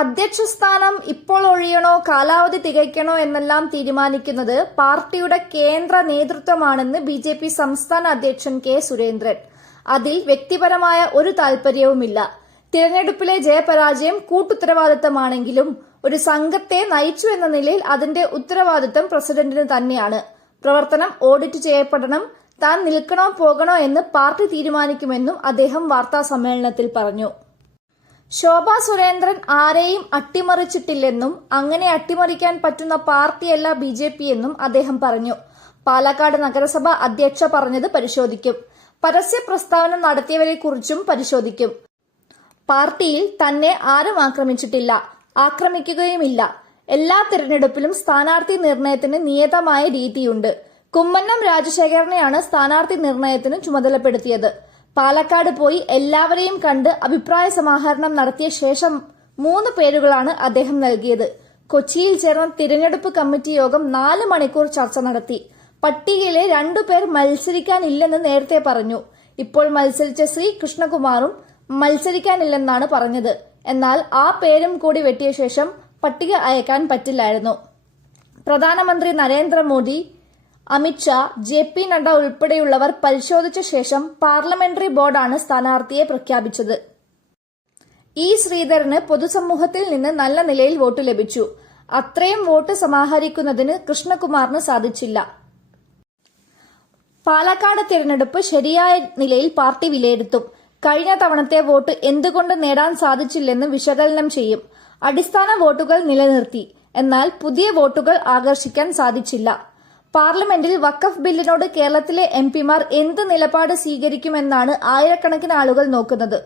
അധ്യക്ഷ സ്ഥാനം ഇപ്പോൾ ഒഴിയണോ കാലാവധി തികയ്ക്കണോ എന്നെല്ലാം തീരുമാനിക്കുന്നത് പാർട്ടിയുടെ കേന്ദ്ര നേതൃത്വമാണെന്ന് ബി ജെ പി സംസ്ഥാന അധ്യക്ഷൻ കെ സുരേന്ദ്രൻ. അതിൽ വ്യക്തിപരമായ ഒരു താൽപര്യവുമില്ല. തിരഞ്ഞെടുപ്പിലെ ജയപരാജയം കൂട്ടുത്തരവാദിത്തമാണെങ്കിലും ഒരു സംഘത്തെ നയിച്ചു എന്ന നിലയിൽ അതിന്റെ ഉത്തരവാദിത്തം പ്രസിഡന്റിന് തന്നെയാണ്. പ്രവർത്തനം ഓഡിറ്റ് ചെയ്യപ്പെടണം താൻ നിൽക്കണോ പോകണോ എന്ന് പാർട്ടി തീരുമാനിക്കുമെന്നും അദ്ദേഹം വാർത്താ സമ്മേളനത്തിൽ പറഞ്ഞു. ശോഭാ സുരേന്ദ്രൻ ആരെയും അട്ടിമറിച്ചിട്ടില്ലെന്നും അങ്ങനെ അട്ടിമറിക്കാൻ പറ്റുന്ന പാർട്ടിയല്ല ബി ജെ പി എന്നും അദ്ദേഹം പറഞ്ഞു. പാലക്കാട് നഗരസഭ അധ്യക്ഷ പറഞ്ഞത് പരിശോധിക്കും. പരസ്യ പ്രസ്താവന നടത്തിയവരെ കുറിച്ചും പരിശോധിക്കും. പാർട്ടിയിൽ തന്നെ ആരും ആക്രമിച്ചിട്ടില്ല. ആക്രമിക്കുകയുമില്ല. എല്ലാ തിരഞ്ഞെടുപ്പിലും സ്ഥാനാർത്ഥി നിർണയത്തിന് നിയതമായ രീതിയുണ്ട്. കുമ്മനം രാജശേഖരനെയാണ് സ്ഥാനാർത്ഥി നിർണയത്തിന് ചുമതലപ്പെടുത്തിയത്. പാലക്കാട് പോയി എല്ലാവരെയും കണ്ട് അഭിപ്രായ സമാഹരണം നടത്തിയ ശേഷം മൂന്ന് പേരുകളാണ് അദ്ദേഹം നൽകിയത്. കൊച്ചിയിൽ ചേർന്ന തിരഞ്ഞെടുപ്പ് കമ്മിറ്റി യോഗം നാല് മണിക്കൂർ ചർച്ച നടത്തി. പട്ടികയിലെ രണ്ടുപേർ മത്സരിക്കാനില്ലെന്ന് നേരത്തെ പറഞ്ഞു. ഇപ്പോൾ മത്സരിച്ച ശ്രീ കൃഷ്ണകുമാറും മത്സരിക്കാനില്ലെന്നാണ് പറഞ്ഞത്. എന്നാൽ ആ പേരും കൂടി വെട്ടിയ ശേഷം പട്ടിക അയക്കാൻ പറ്റില്ലായിരുന്നു. പ്രധാനമന്ത്രി നരേന്ദ്രമോദി അമിത്ഷാ ജെ പി നഡ്ഡ ഉൾപ്പെടെയുള്ളവർ പരിശോധിച്ച ശേഷം പാർലമെന്ററി ബോർഡാണ് സ്ഥാനാർത്ഥിയെ പ്രഖ്യാപിച്ചത്. ഇ ശ്രീധരന് പൊതുസമൂഹത്തിൽ നിന്ന് നല്ല നിലയിൽ വോട്ട് ലഭിച്ചു. അത്രയും വോട്ട് സമാഹരിക്കുന്നതിന് കൃഷ്ണകുമാറിന് സാധിച്ചില്ല. പാലക്കാട് തിരഞ്ഞെടുപ്പ് ശരിയായ നിലയിൽ പാർട്ടി വിലയിരുത്തും. കഴിഞ്ഞ തവണത്തെ വോട്ട് എന്തുകൊണ്ട് നേടാൻ സാധിച്ചില്ലെന്ന് വിശകലനം ചെയ്യും. അടിസ്ഥാന വോട്ടുകൾ നിലനിർത്തി. എന്നാൽ പുതിയ വോട്ടുകൾ ആകർഷിക്കാൻ സാധിച്ചില്ല. പാർലമെന്റിൽ വഖഫ് ബില്ലിനോട് കേരളത്തിലെ എം എന്ത് നിലപാട് സ്വീകരിക്കുമെന്നാണ് ആയിരക്കണക്കിന് ആളുകൾ നോക്കുന്നത്